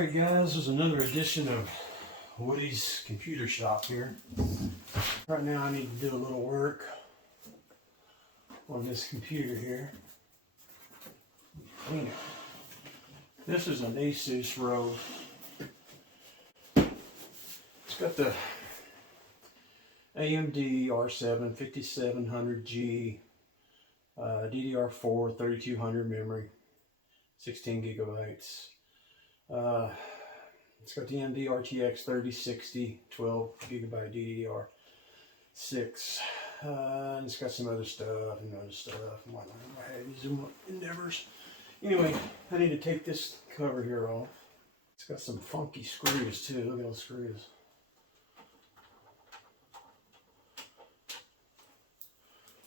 Alright guys, there's another edition of Woody's computer shop here. Right now I need to do a little work on this computer here. Clean it. This is an ASUS ROG. It's got the AMD R7 5700G DDR4 3200 memory, 16 gigabytes. It's got the AMD RTX 3060 12 gigabyte DDR6. And it's got some other stuff and whatnot. I had these endeavors. Anyway, I need to take this cover here off. It's got some funky screws too. Look at those screws.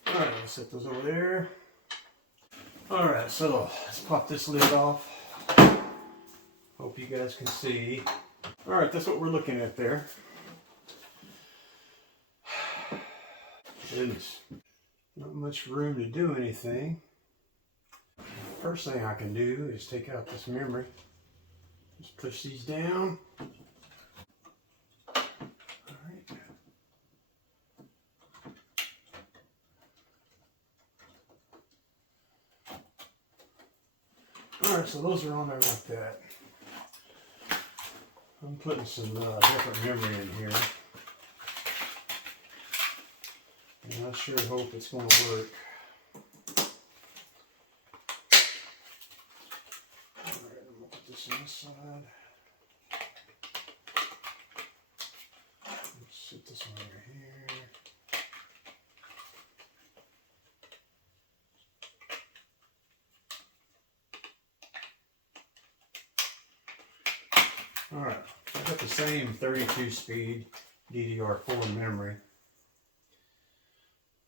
Alright, I'll set those over there. Alright, so let's pop this lid off. Hope you guys can see. Alright, that's what we're looking at there. Goodness. Not much room to do anything. First thing I can do is take out this memory. Just push these down. Alright. Alright, so those are on there like that. I'm putting some different memory in here. And I sure hope it's going to work. Alright, I'm going to put this on this side. Let's set this one over here. Alright, I got the same 32 speed DDR4 memory.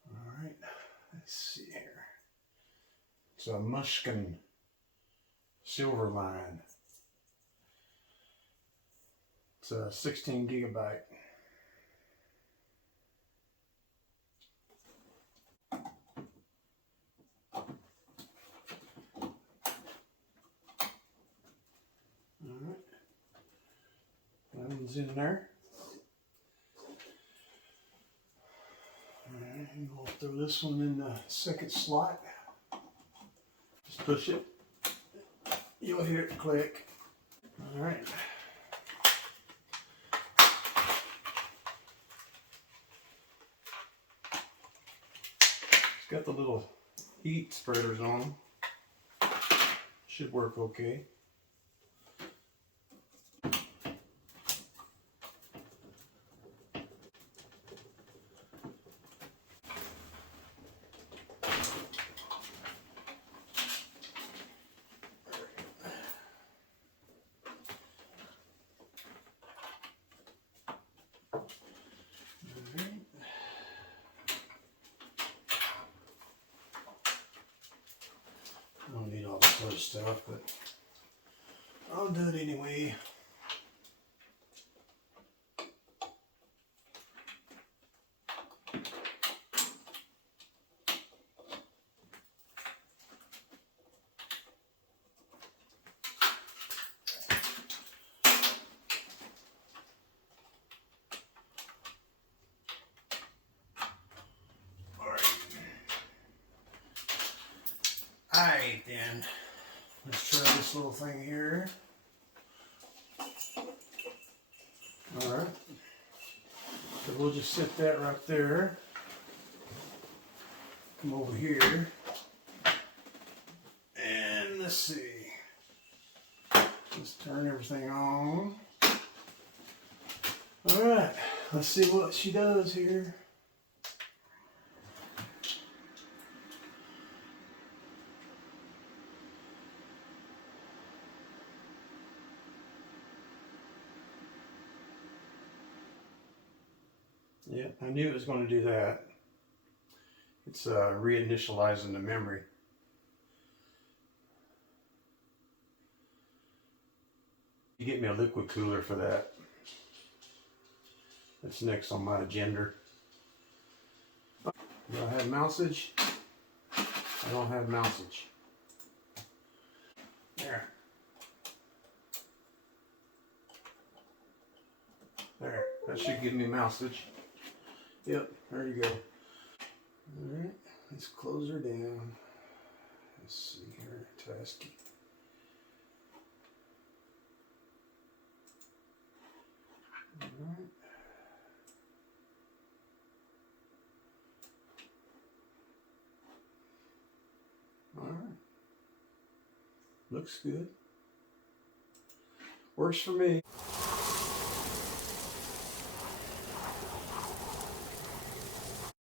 Alright, let's see here. It's a Mushkin silver line. It's a 16 gigabyte. That one's in there. Alright, and we'll throw this one in the second slot. Just push it. You'll hear it click. Alright. It's got the little heat spreaders on them. Should work okay. I don't need all this other stuff, but I'll do it anyway. Alright then, let's try this little thing here. Alright, so we'll just set that right there. Come over here, and let's see. Let's turn everything on. Alright, let's see what she does here. Yeah, I knew it was going to do that. It's reinitializing the memory. You get me a liquid cooler for that. That's next on my agenda. Do I have mousage? I don't have mousage. There. That should give me message. Yep, there you go. Alright, let's close her down. Let's see here, task. Alright. Alright. Looks good. Works for me.